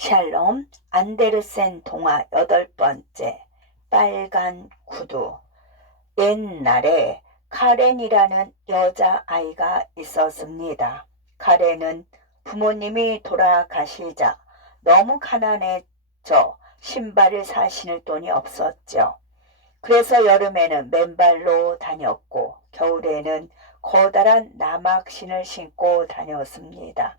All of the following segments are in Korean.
샬롬 안데르센 동화 8번째. 빨간 구두. 옛날에 카렌이라는 여자아이가 있었습니다. 카렌은 부모님이 돌아가시자 너무 가난해져 신발을 사신을 돈이 없었죠. 그래서 여름에는 맨발로 다녔고 겨울에는 커다란 나막신을 신고 다녔습니다.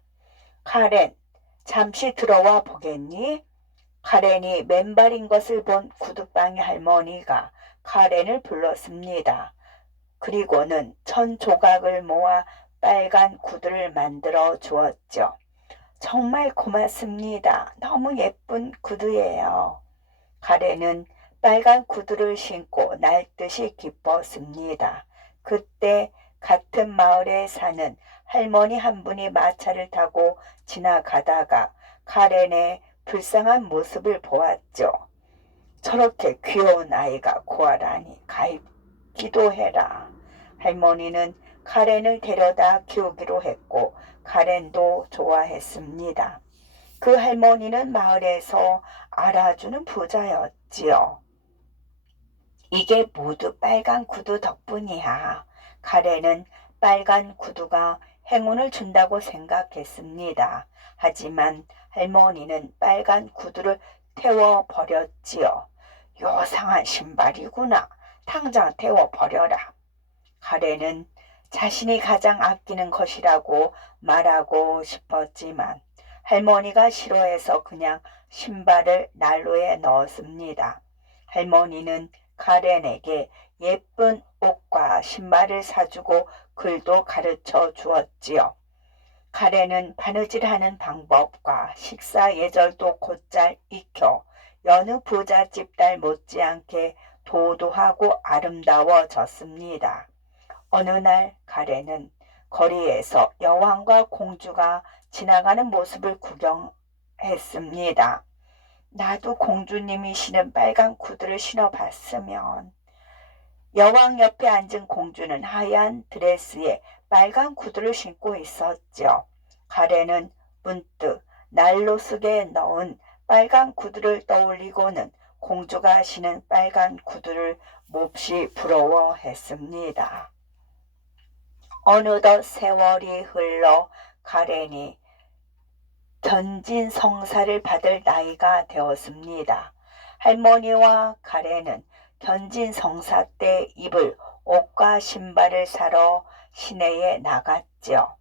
카렌, 잠시 들어와 보겠니? 카렌이 맨발인 것을 본 구두방의 할머니가 카렌을 불렀습니다. 그리고는 1000조각을 모아 빨간 구두를 만들어 주었죠. 정말 고맙습니다. 너무 예쁜 구두예요. 카렌은 빨간 구두를 신고 날듯이 기뻤습니다. 그때 같은 마을에 사는 할머니 한 분이 마차를 타고 지나가다가 카렌의 불쌍한 모습을 보았죠. 저렇게 귀여운 아이가 고아라니 기도해라. 할머니는 카렌을 데려다 키우기로 했고 카렌도 좋아했습니다. 그 할머니는 마을에서 알아주는 부자였지요. 이게 모두 빨간 구두 덕분이야. 카렌은 빨간 구두가 행운을 준다고 생각했습니다. 하지만 할머니는 빨간 구두를 태워버렸지요. 요상한 신발이구나. 당장 태워버려라. 카렌은 자신이 가장 아끼는 것이라고 말하고 싶었지만 할머니가 싫어해서 그냥 신발을 난로에 넣었습니다. 할머니는 카렌에게 예쁜 옷과 신발을 사주고 글도 가르쳐 주었지요. 카렌은 바느질하는 방법과 식사 예절도 곧잘 익혀 여느 부잣집 딸 못지않게 도도하고 아름다워졌습니다. 어느 날 카렌은 거리에서 여왕과 공주가 지나가는 모습을 구경했습니다. 나도 공주님이 신은 빨간 구두를 신어봤으면. 여왕 옆에 앉은 공주는 하얀 드레스에 빨간 구두를 신고 있었죠. 카렌은 문득 난로 속에 넣은 빨간 구두를 떠올리고는 공주가 신은 빨간 구두를 몹시 부러워했습니다. 어느덧 세월이 흘러 카렌이 견진성사를 받을 나이가 되었습니다. 할머니와 카렌은 견진성사 때 입을 옷과 신발을 사러 시내에 나갔죠.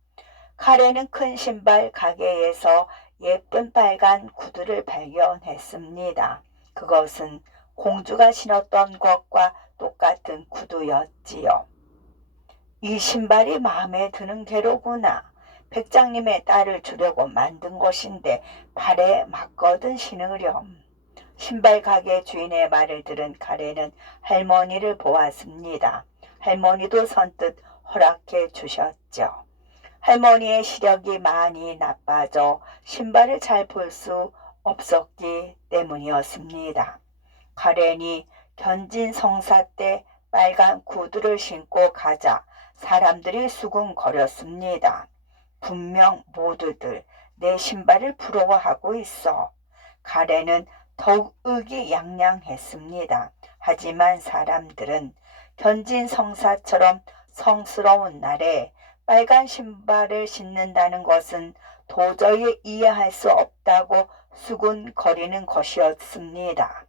카렌은 큰 신발 가게에서 예쁜 빨간 구두를 발견했습니다. 그것은 공주가 신었던 것과 똑같은 구두였지요. 이 신발이 마음에 드는 게로구나. 백장님의 딸을 주려고 만든 것인데 발에 맞거든 신으렴. 신발 가게 주인의 말을 들은 카렌은 할머니를 보았습니다. 할머니도 선뜻 허락해 주셨죠. 할머니의 시력이 많이 나빠져 신발을 잘 볼 수 없었기 때문이었습니다. 카렌이 견진성사 때 빨간 구두를 신고 가자 사람들이 수군거렸습니다. 분명 모두들 내 신발을 부러워하고 있어. 카렌은 더욱 의기양양했습니다. 하지만 사람들은 견진성사처럼 성스러운 날에 빨간 신발을 신는다는 것은 도저히 이해할 수 없다고 수군거리는 것이었습니다.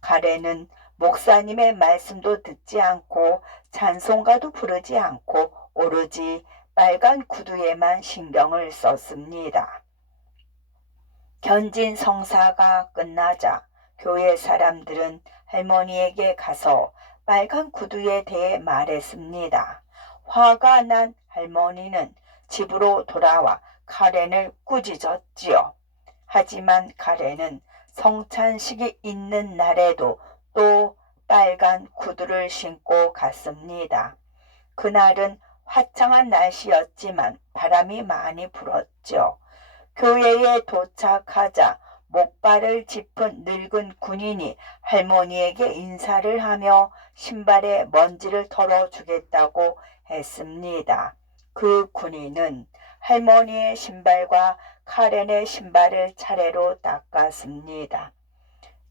카렌은 목사님의 말씀도 듣지 않고 찬송가도 부르지 않고 오로지 빨간 구두에만 신경을 썼습니다. 견진성사가 끝나자 교회 사람들은 할머니에게 가서 빨간 구두에 대해 말했습니다. 화가 난 할머니는 집으로 돌아와 카렌을 꾸짖었지요. 하지만 카렌은 성찬식이 있는 날에도 또 빨간 구두를 신고 갔습니다. 그날은 화창한 날씨였지만 바람이 많이 불었죠. 교회에 도착하자 목발을 짚은 늙은 군인이 할머니에게 인사를 하며 신발에 먼지를 털어주겠다고 했습니다. 그 군인은 할머니의 신발과 카렌의 신발을 차례로 닦았습니다.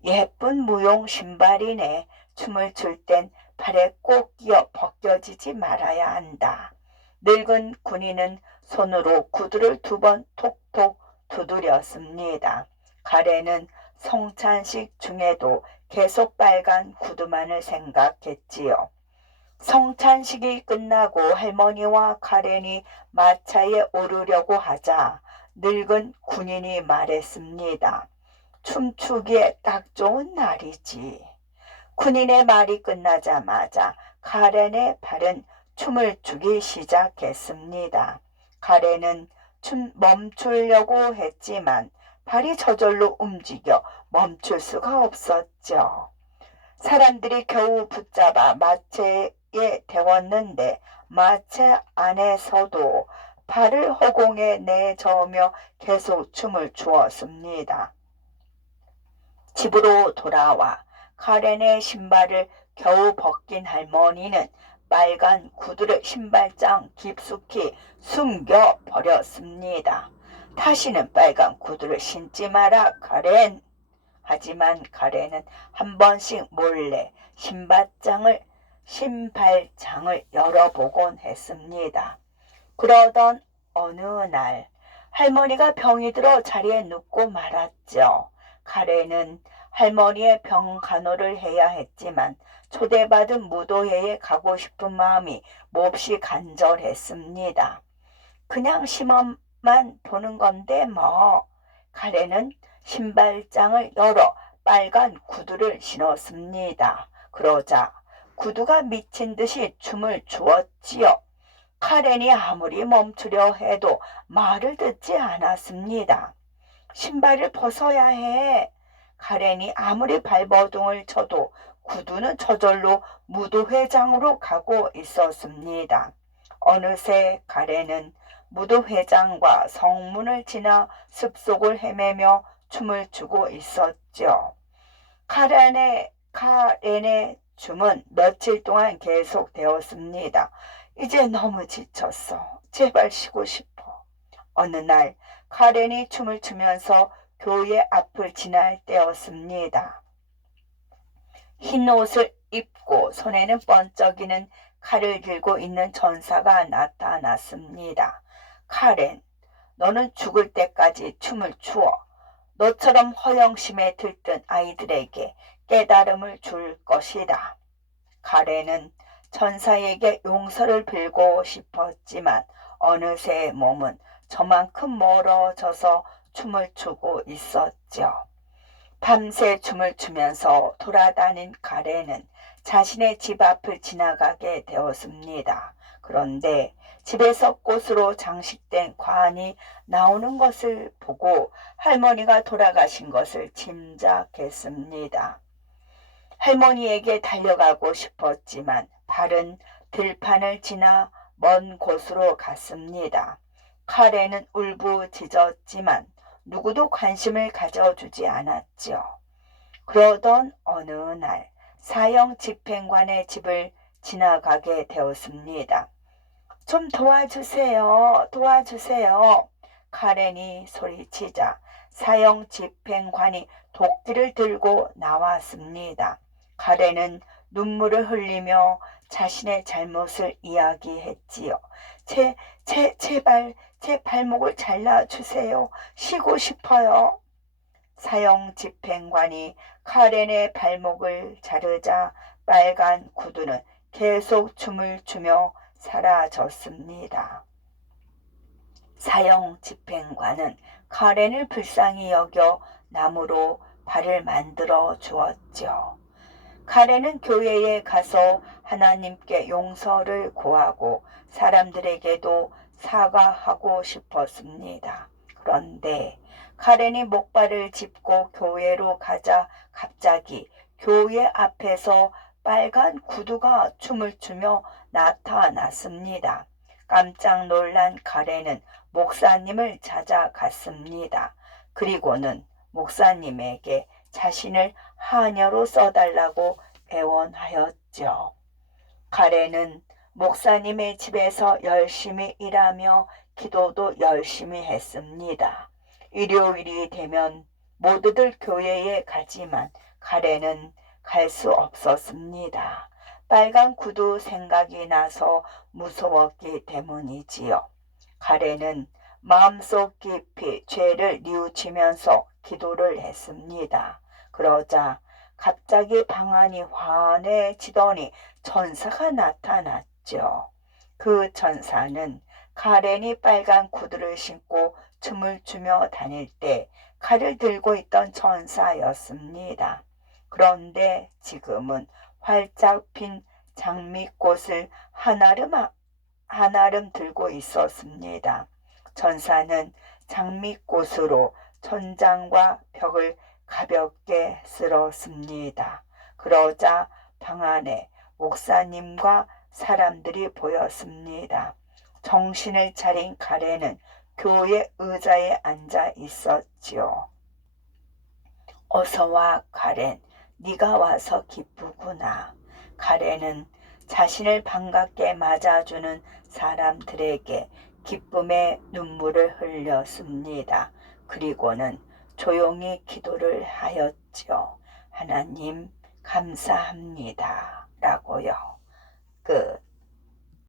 예쁜 무용 신발이네. 춤을 출 땐 발에 꼭 끼어 벗겨지지 말아야 한다. 늙은 군인은 손으로 구두를 2번 톡톡 두드렸습니다. 카렌은 성찬식 중에도 계속 빨간 구두만을 생각했지요. 성찬식이 끝나고 할머니와 카렌이 마차에 오르려고 하자 늙은 군인이 말했습니다. 춤추기에 딱 좋은 날이지. 군인의 말이 끝나자마자 카렌의 발은 춤을 추기 시작했습니다. 카렌은 멈추려고 했지만 발이 저절로 움직여 멈출 수가 없었죠. 사람들이 겨우 붙잡아 마차에 태웠는데 마차 안에서도 발을 허공에 내저으며 계속 춤을 추었습니다. 집으로 돌아와 카렌의 신발을 겨우 벗긴 할머니는 빨간 구두를 신발장 깊숙이 숨겨버렸습니다. 다시는 빨간 구두를 신지 마라, 카렌. 하지만 카렌은 한 번씩 몰래 신발장을 열어보곤 했습니다. 그러던 어느 날 할머니가 병이 들어 자리에 눕고 말았죠. 카렌은 할머니의 병 간호를 해야 했지만 초대받은 무도회에 가고 싶은 마음이 몹시 간절했습니다. 그냥 시험만 보는 건데 뭐. 카렌은 신발장을 열어 빨간 구두를 신었습니다. 그러자 구두가 미친 듯이 춤을 추었지요. 카렌이 아무리 멈추려 해도 말을 듣지 않았습니다. 신발을 벗어야 해. 카렌이 아무리 발버둥을 쳐도 구두는 저절로 무도회장으로 가고 있었습니다. 어느새 카렌은 무도회장과 성문을 지나 숲속을 헤매며 춤을 추고 있었죠. 카렌의 춤은 며칠 동안 계속되었습니다. 이제 너무 지쳤어. 제발 쉬고 싶어. 어느 날 카렌이 춤을 추면서 교회 앞을 지날 때였습니다. 흰 옷을 입고 손에는 번쩍이는 칼을 들고 있는 전사가 나타났습니다. 카렌, 너는 죽을 때까지 춤을 추어. 너처럼 허영심에 들뜬 아이들에게 깨달음을 줄 것이다. 카렌은 전사에게 용서를 빌고 싶었지만 어느새 몸은 저만큼 멀어져서 춤을 추고 있었죠. 밤새 춤을 추면서 돌아다닌 카렌은 자신의 집 앞을 지나가게 되었습니다. 그런데 집에서 꽃으로 장식된 관이 나오는 것을 보고 할머니가 돌아가신 것을 짐작했습니다. 할머니에게 달려가고 싶었지만 발은 들판을 지나 먼 곳으로 갔습니다. 카렌은 울부짖었지만 누구도 관심을 가져주지 않았죠. 그러던 어느 날 사형 집행관의 집을 지나가게 되었습니다. 좀 도와주세요. 도와주세요. 카렌이 소리치자 사형 집행관이 도끼를 들고 나왔습니다. 카렌은 눈물을 흘리며 자신의 잘못을 이야기했지요. 제발 제 발목을 잘라주세요. 쉬고 싶어요. 사형 집행관이 카렌의 발목을 자르자 빨간 구두는 계속 춤을 추며 사라졌습니다. 사형 집행관은 카렌을 불쌍히 여겨 나무로 발을 만들어 주었죠. 카렌은 교회에 가서 하나님께 용서를 구하고 사람들에게도 사과하고 싶었습니다. 그런데 카렌이 목발을 짚고 교회로 가자 갑자기 교회 앞에서 빨간 구두가 춤을 추며 나타났습니다. 깜짝 놀란 카렌은 목사님을 찾아갔습니다. 그리고는 목사님에게 자신을 하녀로 써달라고 애원하였죠. 카렌은 목사님의 집에서 열심히 일하며 기도도 열심히 했습니다. 일요일이 되면 모두들 교회에 가지만 카렌은 갈 수 없었습니다. 빨간 구두 생각이 나서 무서웠기 때문이지요. 카렌은 마음속 깊이 죄를 뉘우치면서 기도를 했습니다. 그러자 갑자기 방안이 환해지더니 천사가 나타났죠. 그 천사는 카렌이 빨간 구두를 신고 춤을 추며 다닐 때 칼을 들고 있던 천사였습니다. 그런데 지금은 활짝 핀 장미꽃을 한아름 들고 있었습니다. 천사는 장미꽃으로 천장과 벽을 가볍게 쓸었습니다. 그러자 방 안에 목사님과 사람들이 보였습니다. 정신을 차린 카렌은 교회 의자에 앉아 있었지요. 어서 와, 카렌. 네가 와서 기쁘구나. 카렌은 자신을 반갑게 맞아주는 사람들에게 기쁨의 눈물을 흘렸습니다. 그리고는 조용히 기도를 하였지요. 하나님 감사합니다. 라고요. 끝.